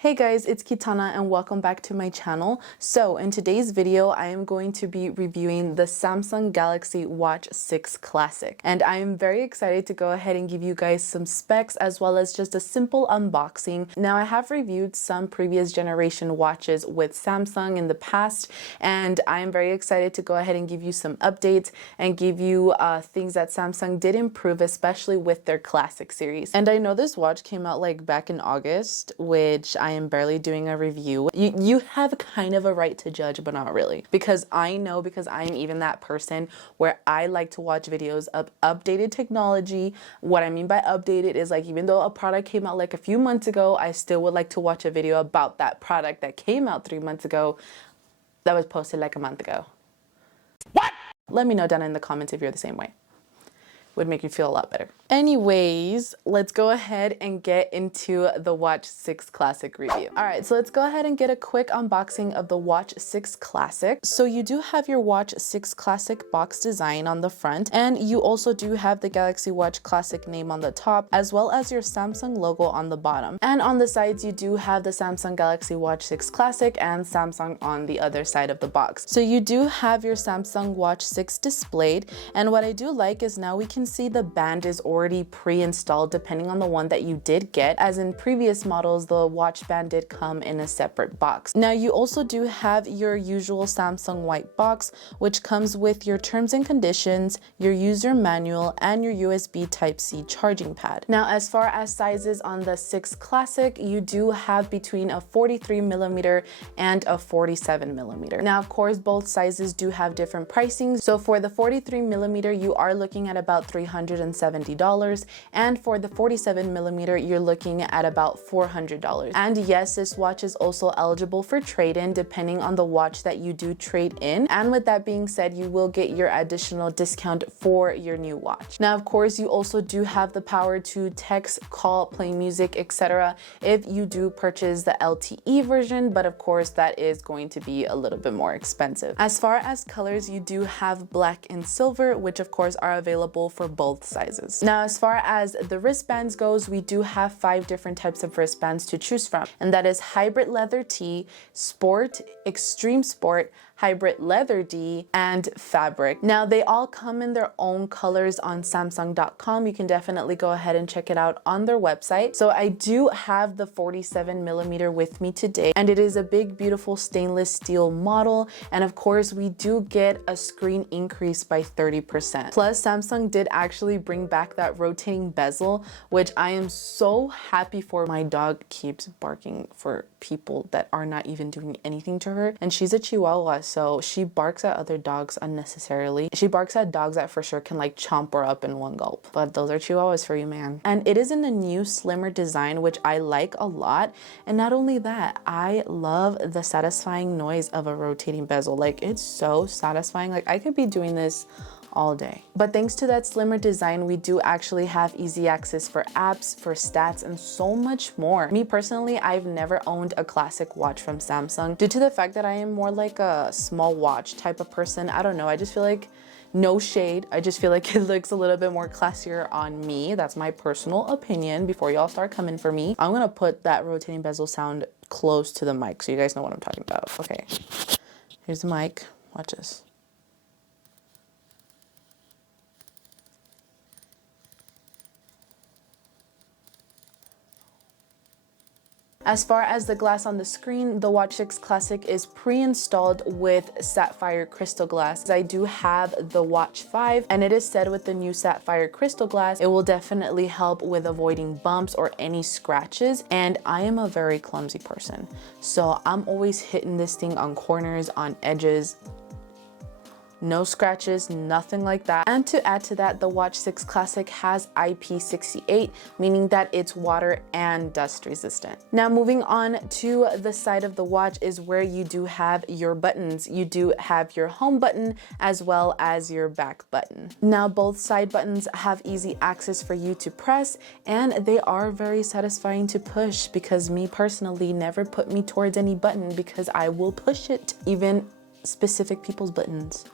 Hey guys, it's Kitana and welcome back to my channel. So in today's video, I am going to be reviewing the Samsung Galaxy Watch 6 Classic. And I am very excited to go ahead and give you guys some specs as well as just a simple unboxing. Now I have reviewed some previous generation watches with Samsung in the past, and I am very excited to go ahead and give you some updates and give you things that Samsung did improve, especially with their Classic series. And I know this watch came out like back in August, which I am barely doing a review. You have kind of a right to judge, but not really. Because I'm even that person where I like to watch videos of updated technology. What I mean by updated is like, even though a product came out like a few months ago, I still would like to watch a video about that product that came out 3 months ago that was posted like a month ago. What? Let me know down in the comments if you're the same way. Would make you feel a lot better. Anyways, let's go ahead and get into the Watch 6 Classic review. All right, so let's go ahead and get a quick unboxing of the Watch 6 Classic. So you do have your Watch 6 Classic box design on the front, and you also do have the Galaxy Watch Classic name on the top, as well as your Samsung logo on the bottom. And on the sides, you do have the Samsung Galaxy Watch 6 Classic and Samsung on the other side of the box. So you do have your Samsung Watch 6 displayed, and what I do like is now we can see the band is already pre-installed depending on the one that you did get, as in previous models the watch band did come in a separate box. Now you also do have your usual Samsung white box, which comes with your terms and conditions, your user manual, and your USB Type-C charging pad. Now as far as sizes on the 6 Classic, you do have between a 43mm and a 47mm. Now of course both sizes do have different pricing, so for the 43mm you are looking at about $370, and for the 47mm you're looking at about $400. And yes, this watch is also eligible for trade-in depending on the watch that you do trade in, and with that being said, you will get your additional discount for your new watch. Now of course you also do have the power to text, call, play music, etc. if you do purchase the LTE version, but of course that is going to be a little bit more expensive. As far as colors, you do have black and silver, which of course are available for both sizes. Now as far as the wristbands goes, we do have 5 different types of wristbands to choose from, and that is hybrid leather T, sport, extreme sport, hybrid leather D, and fabric. Now they all come in their own colors on Samsung.com. You can definitely go ahead and check it out on their website. So I do have the 47mm with me today, and it is a big beautiful stainless steel model, and of course we do get a screen increase by 30%. Plus Samsung did actually bring back that rotating bezel, which I am so happy for. My dog keeps barking for people that are not even doing anything to her, and she's a Chihuahua, so she barks at other dogs unnecessarily. She barks at dogs that for sure can like chomp her up in one gulp, but those are Chihuahuas for you, man. And it is in a new slimmer design, which I like a lot. And not only that, I love the satisfying noise of a rotating bezel. Like, it's so satisfying. Like, I could be doing this all day. But thanks to that slimmer design, we do actually have easy access for apps, for stats, and so much more. Me personally, I've never owned a classic watch from Samsung due to the fact that I am more like a small watch type of person. I don't know, I just feel like, no shade, I just feel like it looks a little bit more classier on me. That's my personal opinion. Before y'all start coming for me, I'm gonna put that rotating bezel sound close to the mic so you guys know what I'm talking about. Okay, here's the mic, watch this. As far as the glass on the screen, the Watch 6 Classic is pre-installed with sapphire crystal glass. I do have the Watch 5, and it is said with the new sapphire crystal glass, it will definitely help with avoiding bumps or any scratches. And I am a very clumsy person, so I'm always hitting this thing on corners, on edges. No scratches, nothing like that. And to add to that, the Watch 6 Classic has IP68, meaning that it's water and dust resistant. Now moving on to the side of the watch is where you do have your buttons. You do have your home button as well as your back button. Now both side buttons have easy access for you to press, and they are very satisfying to push, because me personally, never put me towards any button because I will push it, even specific people's buttons.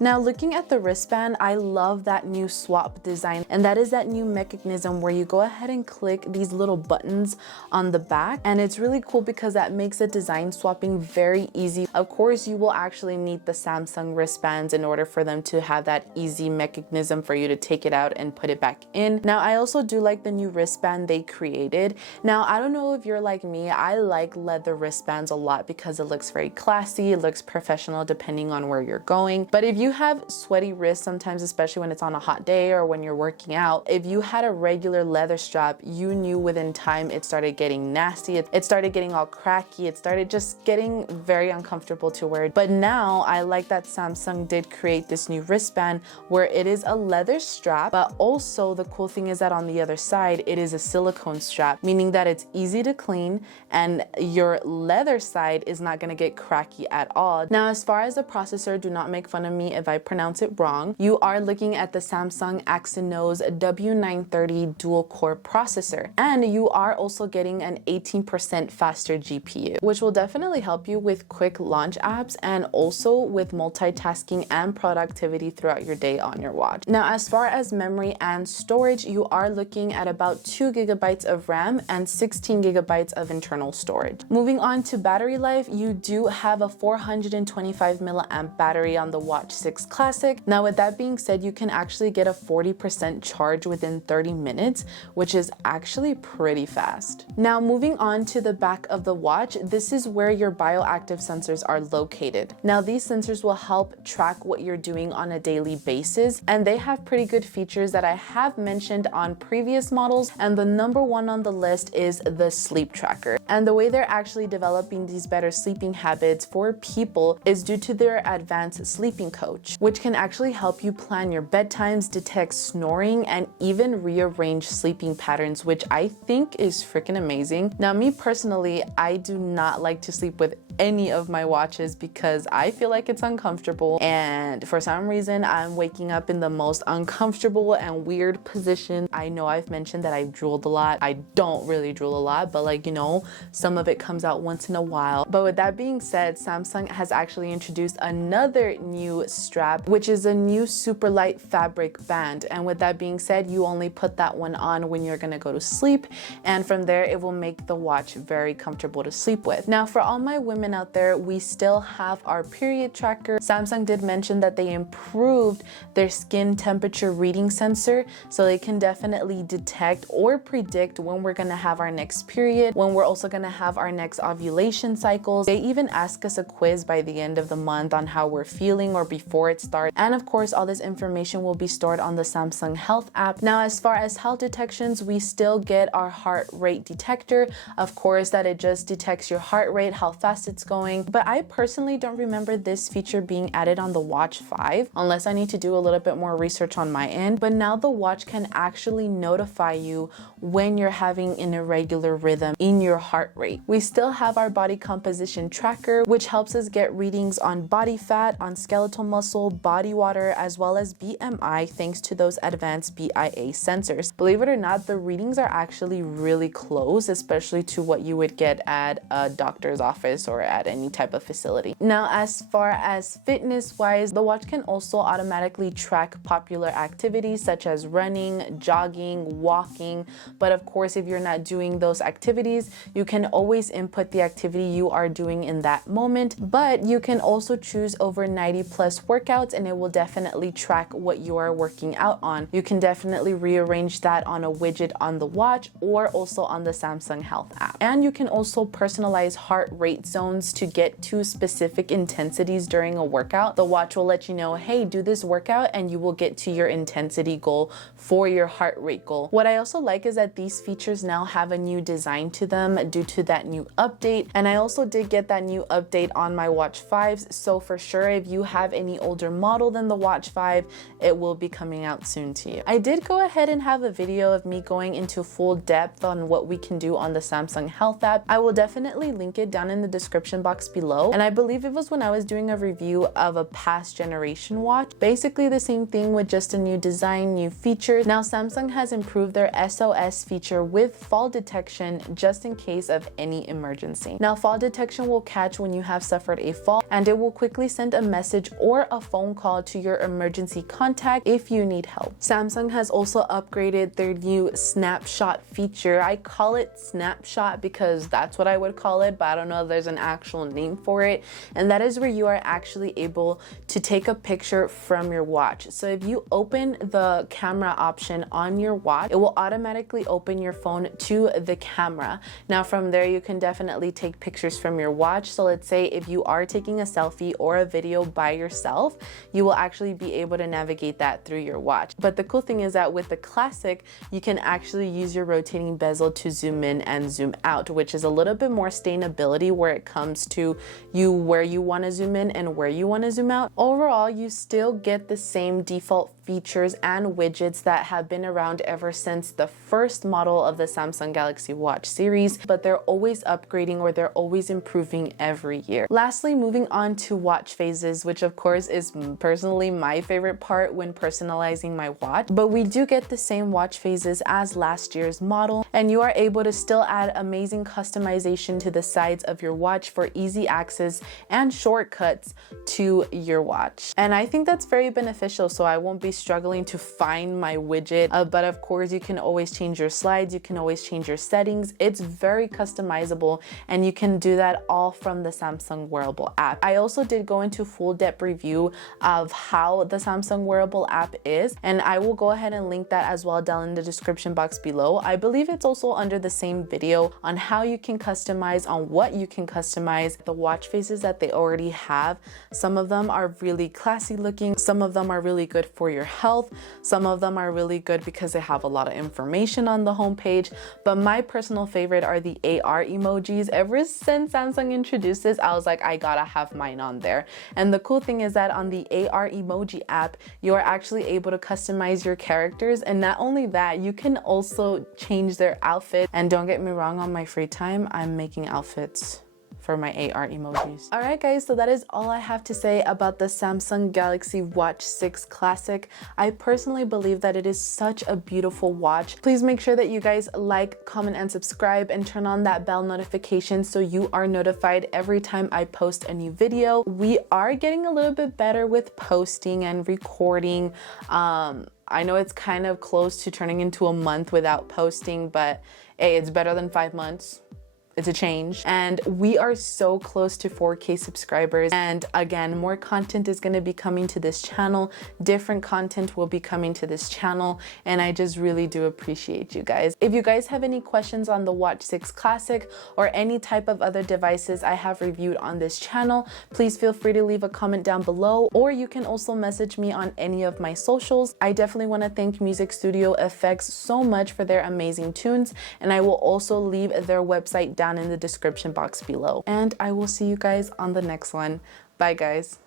Now looking at the wristband, I love that new swap design, and that is that new mechanism where you go ahead and click these little buttons on the back, and it's really cool because that makes the design swapping very easy. Of course, you will actually need the Samsung wristbands in order for them to have that easy mechanism for you to take it out and put it back in. Now I also do like the new wristband they created. Now I don't know if you're like me, I like leather wristbands a lot because it looks very classy, it looks professional depending on where you're going. But if you have sweaty wrists sometimes, especially when it's on a hot day or when you're working out, if you had a regular leather strap, you knew within time it started getting nasty, it started getting all cracky, it started just getting very uncomfortable to wear. But now I like that Samsung did create this new wristband where it is a leather strap, but also the cool thing is that on the other side it is a silicone strap, meaning that it's easy to clean and your leather side is not going to get cracky at all. Now as far as the processor, do not make fun of me if I pronounce it wrong. You are looking at the Samsung Exynos W930 dual core processor, and you are also getting an 18% faster GPU, which will definitely help you with quick launch apps and also with multitasking and productivity throughout your day on your watch. Now as far as memory and storage, you are looking at about 2 gigabytes of RAM and 16 gigabytes of internal storage. Moving on to battery life, you do have a 425 milliamp battery on the Watch 6 Classic. Now with that being said, you can actually get a 40% charge within 30 minutes, which is actually pretty fast. Now moving on to the back of the watch, this is where your bioactive sensors are located. Now these sensors will help track what you're doing on a daily basis, and they have pretty good features that I have mentioned on previous models, and the number one on the list is the sleep tracker. And the way they're actually developing these better sleeping habits for people is due to their advanced sleeping coach, which can actually help you plan your bedtimes, detect snoring, and even rearrange sleeping patterns, which I think is freaking amazing. Now me personally, I do not like to sleep with any of my watches because I feel like it's uncomfortable, and for some reason I'm waking up in the most uncomfortable and weird position. I know I've mentioned that I've drooled a lot. I don't really drool a lot, but like, you know, some of it comes out once in a while. But with that being said, Samsung has actually introduced another new strap, which is a new super light fabric band. And with that being said, you only put that one on when you're gonna go to sleep, and from there it will make the watch very comfortable to sleep with. Now for all my women out there, we still have our period tracker. Samsung did mention that they improved their skin temperature reading sensor, so they can definitely detect or predict when we're gonna have our next period, when we're also gonna have our next ovulation cycles. They even ask us a quiz by the end of the month on how we're feeling or before it starts. And of course, all this information will be stored on the Samsung Health app. Now, as far as health detections, we still get our heart rate detector. Of course, that it just detects your heart rate, how fast it's going. But I personally don't remember this feature being added on the Watch 5, unless I need to do a little bit more research on my end. But now the watch can actually notify you when you're having an irregular rhythm in your heart rate. We still have our body composition tracker, which helps us get readings on body fat, on skeletal muscle, body water, as well as BMI, thanks to those advanced BIA sensors. Believe it or not, the readings are actually really close, especially to what you would get at a doctor's office or at any type of facility. Now, as far as fitness wise, the watch can also automatically track popular activities such as running, jogging, walking. But of course, if you're not doing those activities, you can always input the activity you are doing in that moment. But you can also choose over 90 plus workouts, and it will definitely track what you are working out on. You can definitely rearrange that on a widget on the watch or also on the Samsung Health app. And you can also personalize heart rate zones to get to specific intensities during a workout. The watch will let you know, hey, do this workout, and you will get to your intensity goal for your heart rate goal. What I also like is that these features now have a new design to them due to that new update. And I also did get that new update on my Watch 5s. So for sure, if you have any older model than the Watch 5, it will be coming out soon to you. I did go ahead and have a video of me going into full depth on what we can do on the Samsung Health app. I will definitely link it down in the description box below. And I believe it was when I was doing a review of a past generation watch. Basically the same thing with just a new design, new features. Now Samsung has improved their SOS feature with fall detection just in case of any emergency. Now fall detection will catch when you have suffered a fall, and it will quickly send a message or or a phone call to your emergency contact if you need help. Samsung has also upgraded their new snapshot feature. I call it snapshot because that's what I would call it, but I don't know if there's an actual name for it. And that is where you are actually able to take a picture from your watch. So if you open the camera option on your watch, it will automatically open your phone to the camera. Now from there, you can definitely take pictures from your watch. So let's say if you are taking a selfie or a video by yourself, you will actually be able to navigate that through your watch. But the cool thing is that with the Classic, you can actually use your rotating bezel to zoom in and zoom out, which is a little bit more sustainability where it comes to where you want to zoom in and where you want to zoom out. Overall, you still get the same default features and widgets that have been around ever since the first model of the Samsung Galaxy Watch series, but they're always upgrading or they're always improving every year. Lastly, moving on to watch phases, which of course is personally my favorite part when personalizing my watch, but we do get the same watch phases as last year's model, and you are able to still add amazing customization to the sides of your watch for easy access and shortcuts to your watch. And I think that's very beneficial, so I won't be struggling to find my widget, but of course you can always change your slides, you can always change your settings. It's very customizable, and you can do that all from the Samsung Wearable app. I also did go into full depth review of how the Samsung Wearable app is, and I will go ahead and link that as well down in the description box below. I believe it's also under the same video on how you can customize, on what you can customize the watch faces that they already have. Some of them are really classy looking, some of them are really good for your health, some of them are really good because they have a lot of information on the homepage, but my personal favorite are the AR emojis. Ever since Samsung introduced this, I was like, I gotta have mine on there. And the cool thing is that on the AR emoji app, you are actually able to customize your characters, and not only that, you can also change their outfit. And don't get me wrong, on my free time, I'm making outfits for my AR emojis. All right guys, so that is all I have to say about the Samsung Galaxy Watch 6 Classic. I personally believe that it is such a beautiful watch. Please make sure that you guys like, comment, and subscribe, and turn on that bell notification so you are notified every time I post a new video. We are getting a little bit better with posting and recording. I know it's kind of close to turning into a month without posting, but hey, it's better than 5 months. It's a change, and we are so close to 4K subscribers. And again, more content is going to be coming to this channel. Different content will be coming to this channel, and I just really do appreciate you guys. If you guys have any questions on the Watch 6 Classic or any type of other devices I have reviewed on this channel, please feel free to leave a comment down below, or you can also message me on any of my socials. I definitely want to thank Music Studio Effects so much for their amazing tunes, and I will also leave their website down in the description box below. And I will see you guys on the next one. Bye guys.